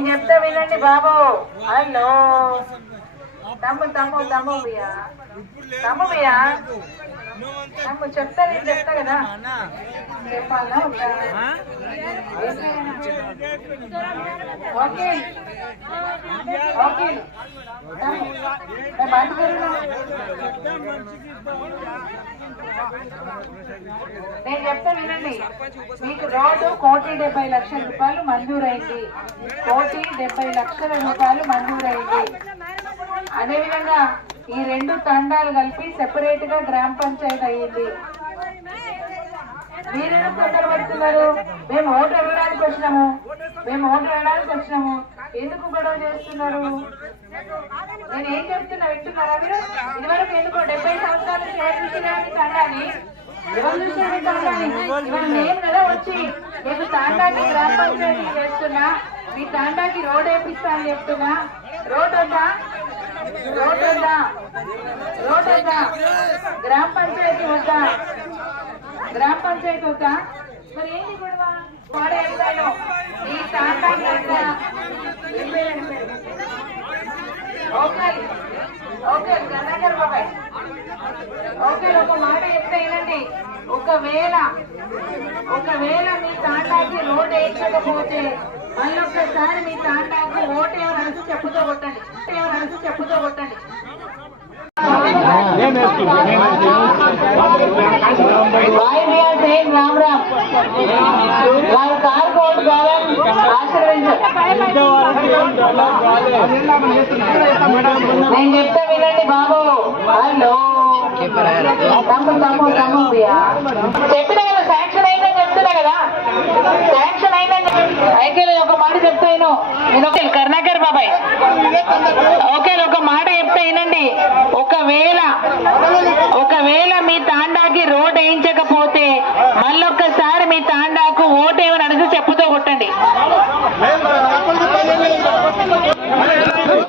నేను చెప్తా వినండి బాబు. హలో తమ్ము బియ్యా తమ్ము చెప్తా నేను చెప్తా కదా చెప్పాలా ఓకే ఓకే నేను చెప్తా వినండి. మీకు రోడ్డు 1,70,00,000 రూపాయలు మంజూరైంది. 1,70,00,000 రూపాయలు మంజూరైంది. అదేవిధంగా ఈ 2 తండాలు కలిపి సెపరేట్ గా గ్రామ పంచాయతీ అయ్యింది. మీరెందుకు తొందర పడుతున్నారు? మేము ఓటు వేయడానికి వచ్చినాము, ఎందుకు గొడవ చేస్తున్నారు? నేను ఏం చెప్తున్నా వింటున్నారా మీరు? ఇదివరకు ఎందుకో 70 సంవత్సరాలు చేర్చుకునే తండాని ఎవరు చూసారు? తండాని ఇవాళ నేను కదా వచ్చి మీకు తాండాకి గ్రామ పంచాయతీ చేస్తున్నా, మీ తాండాకి రోడ్ వేపిస్తా అని చెప్తున్నా. రోడ్ వద్దా? గ్రామ పంచాయతీ వద్దా? మరి ఏంటి గొడవ? వాడే వెళ్తాను మీ తాండాకి వద్దా? ఓకే గంగాధర్ బాబాయ్, ఓకే ఒక మాట చెప్తే వినండి. ఒకవేళ మీ తాండాకి రోడ్ వేయకపోతే మళ్ళొక్కసారి మీ తాండాకు ఓటు ఎవరు చెప్పుతో కొట్టండి. రామ్ రామ్ వాళ్ళ కారు కోట్ కావాలని నేను చెప్తా వినండి బాబు. హలో తమ్ము చెప్పినా కదా శాంక్షన్ అయిందని చెప్తున్నా కదా. అయితే ఒక మాట చెప్తాను నేను. కరుణాకర్ బాబాయ్ ఓకే ఒక మాట చెప్తా వినండి. ఒకవేళ మీ తాండాకి రోడ్ వేయించకపోతే మళ్ళొక్క